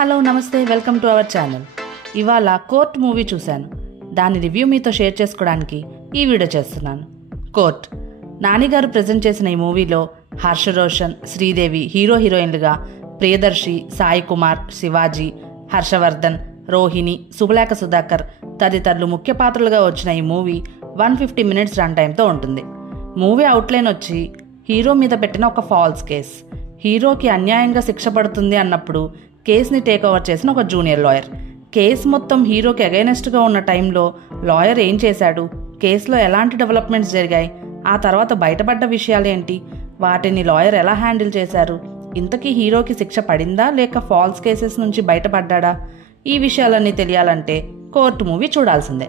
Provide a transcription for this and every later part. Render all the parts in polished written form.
Hello నమస్తే, welcome to our channel. ఇవాళ court movie చూశాను. దాని రివ్యూ మీతో షేర్ చేసుకోవడానికి ఈ వీడియో చేస్తున్నాను. కోర్ట్ నానిగారు ప్రజెంట్ చేసిన ఈ మూవీలో హర్ష రోషన్, శ్రీదేవి హీరో హీరోయిన్లుగా, ప్రియదర్శి, సాయి కుమార్, శివాజీ, హర్షవర్ధన్, రోహిణి, శుభలేఖ సుధాకర్ తదితరులు ముఖ్య పాత్రలుగా వచ్చిన ఈ మూవీ 150 minutes రన్ టైంతో ఉంటుంది. మూవీ అవుట్లైన్ వచ్చి హీరో మీద పెట్టిన ఒక ఫాల్స్ కేస్. హీరోకి అన్యాయంగా శిక్ష పడుతుంది అన్నప్పుడు కేసుని టేక్ ఓవర్ చేసిన ఒక జూనియర్ లాయర్. కేసు మొత్తం హీరోకి అగైనెస్ట్గా ఉన్న టైంలో లాయర్ ఏం చేశాడు, కేసులో ఎలాంటి డెవలప్మెంట్స్ జరిగాయి, ఆ తర్వాత బయటపడ్డ విషయాలేంటి, వాటిని లాయర్ ఎలా హ్యాండిల్ చేశారు, ఇంతకీ హీరోకి శిక్ష పడిందా లేక ఫాల్స్ కేసెస్ నుంచి బయటపడ్డా, ఈ విషయాలన్నీ తెలియాలంటే కోర్టు మూవీ చూడాల్సిందే.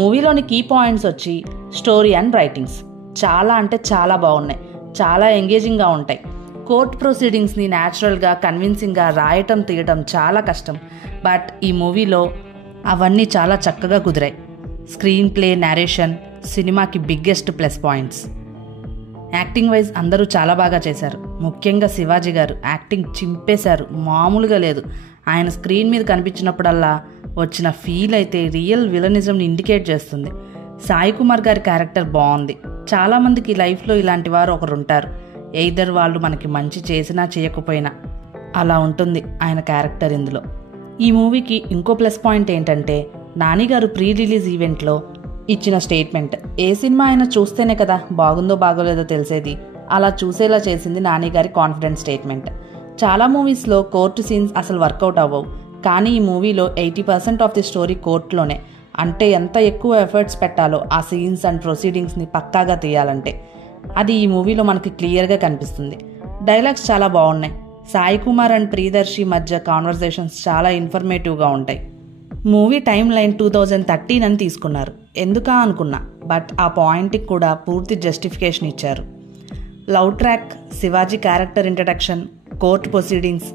మూవీలోని కీ పాయింట్స్ వచ్చి స్టోరీ అండ్ రైటింగ్స్ చాలా అంటే చాలా బాగున్నాయి, చాలా ఎంగేజింగ్గా ఉంటాయి. కోర్ట్ ప్రొసీడింగ్స్ని న్యాచురల్గా, కన్విన్సింగ్గా రాయటం తీయటం చాలా కష్టం. బట్ ఈ మూవీలో అవన్నీ చాలా చక్కగా కుదిరాయి. స్క్రీన్ ప్లే, నేరేషన్ సినిమాకి biggest plus points. Acting wise అందరూ చాలా బాగా చేశారు. ముఖ్యంగా శివాజీ గారు యాక్టింగ్ చింపేశారు, మామూలుగా లేదు. ఆయన స్క్రీన్ మీద కనిపించినప్పుడల్లా వచ్చిన ఫీల్ అయితే రియల్ విలనిజంని ఇండికేట్ చేస్తుంది. సాయి కుమార్ గారి క్యారెక్టర్ బాగుంది. చాలామందికి లైఫ్లో ఇలాంటి వారు ఒకరు ఉంటారు. ఎయిదర్ వాళ్ళు మనకి మంచి చేసినా చేయకపోయినా, అలా ఉంటుంది ఆయన క్యారెక్టర్ ఇందులో. ఈ మూవీకి ఇంకో ప్లస్ పాయింట్ ఏంటంటే నాని గారు ప్రీ రిలీజ్ ఈవెంట్లో ఇచ్చిన స్టేట్మెంట్. ఏ సినిమా అయినా చూస్తేనే కదా బాగుందో బాగోలేదో తెలిసేది, అలా చూసేలా చేసింది నాని గారి కాన్ఫిడెంట్ స్టేట్మెంట్. చాలా మూవీస్లో కోర్టు సీన్స్ అసలు వర్కౌట్ అవ్వవు, కానీ ఈ మూవీలో 80% ఆఫ్ ది స్టోరీ కోర్టులోనే. అంటే ఎంత ఎక్కువ ఎఫర్ట్స్ పెట్టాలో ఆ సీన్స్ అండ్ ప్రొసీడింగ్స్ని పక్కాగా తీయాలంటే అది ఈ మూవీలో మనకి క్లియర్గా కనిపిస్తుంది. డైలాగ్స్ చాలా బాగున్నాయి. సాయి కుమార్ అండ్ ప్రియదర్శి మధ్య కాన్వర్సేషన్స్ చాలా ఇన్ఫర్మేటివ్గా ఉంటాయి. మూవీ టైం లైన్ 2013 అని తీసుకున్నారు, ఎందుకా అనుకున్నా, బట్ ఆ పాయింట్కి కూడా పూర్తి జస్టిఫికేషన్ ఇచ్చారు. Love track, Shivaji character introduction, court proceedings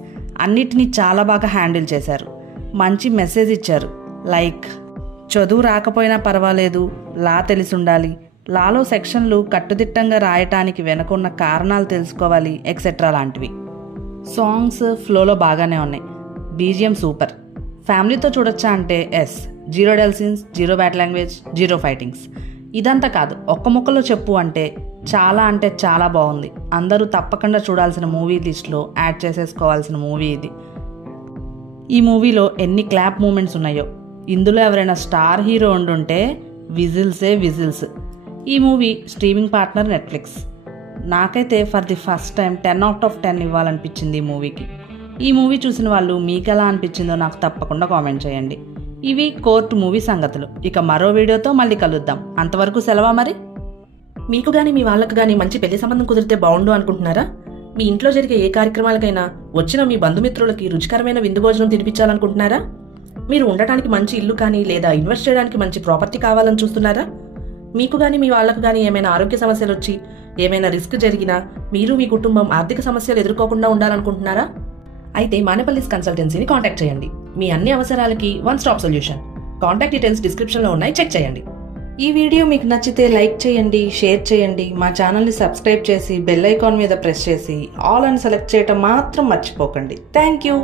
అన్నిటినీ చాలా బాగా హ్యాండిల్ చేశారు. మంచి మెసేజ్ ఇచ్చారు. లైక్ చదువు రాకపోయినా పర్వాలేదు, లా తెలిసి ఉండాలి, లాలో సెక్షన్లు కట్టుదిట్టంగా రాయటానికి వెనుకున్న కారణాలు తెలుసుకోవాలి, ఎక్సెట్రా లాంటివి. సాంగ్స్ ఫ్లోలో బాగానే ఉన్నాయి. BGM super. ఫ్యామిలీతో చూడొచ్చా అంటే yes. 0 dull scenes, 0 bad language, 0 fightings. ఇదంతా కాదు, ఒక్క ముక్కలో చెప్పు అంటే చాలా బాగుంది. అందరూ తప్పకుండా చూడాల్సిన మూవీ లిస్ట్లో యాడ్ చేసేసుకోవాల్సిన మూవీ ఇది. ఈ మూవీలో ఎన్ని క్లాప్ మూమెంట్స్ ఉన్నాయో. ఇందులో ఎవరైనా స్టార్ హీరో ఉండుంటే విజిల్స్. ఈ మూవీ స్ట్రీమింగ్ పార్ట్నర్ నెట్ఫ్లిక్స్. నాకైతే for the first time 10 out of 10 ఇవ్వాలనిపించింది ఈ మూవీకి. ఈ మూవీ చూసిన వాళ్ళు మీకు ఎలా అనిపించిందో నాకు తప్పకుండా కామెంట్ చేయండి. ఇవి కోర్టు మూవీ సంగతులు. ఇక మరో వీడియోతో మళ్ళీ కలుద్దాం. అంతవరకు సెలవా మరి. మీకు కానీ మీ వాళ్ళకు కానీ మంచి పెళ్లి సంబంధం కుదిరితే బాగుండు అనుకుంటున్నారా? మీ ఇంట్లో జరిగే ఏ కార్యక్రమాలకైనా వచ్చిన మీ బంధుమిత్రులకి రుచికరమైన విందు భోజనం తినిపించాలనుకుంటున్నారా? మీరు ఉండటానికి మంచి ఇల్లు కానీ లేదా ఇన్వెస్ట్ చేయడానికి మంచి ప్రాపర్టీ కావాలని చూస్తున్నారా? మీకు కానీ మీ వాళ్ళకు కానీ ఏమైనా ఆరోగ్య సమస్యలు వచ్చి ఏమైనా రిస్క్ జరిగినా మీరు మీ కుటుంబం ఆర్థిక సమస్యలు ఎదుర్కోకుండా ఉండాలనుకుంటున్నారా? అయితే మానేపల్లిస్ కన్సల్టెన్సీని కాంటాక్ట్ చేయండి. మీ అన్ని అవసరాలకి one stop solution. Contact details డిస్క్రిప్షన్లో ఉన్నాయి, చెక్ చేయండి. ఈ వీడియో మీకు నచ్చితే లైక్ చేయండి, షేర్ చేయండి, మా ఛానల్ని సబ్స్క్రైబ్ చేసి బెల్ ఐకాన్ మీద ప్రెస్ చేసి ఆల్ అని సెలెక్ట్ చేయటం మాత్రం మర్చిపోకండి. Thank you.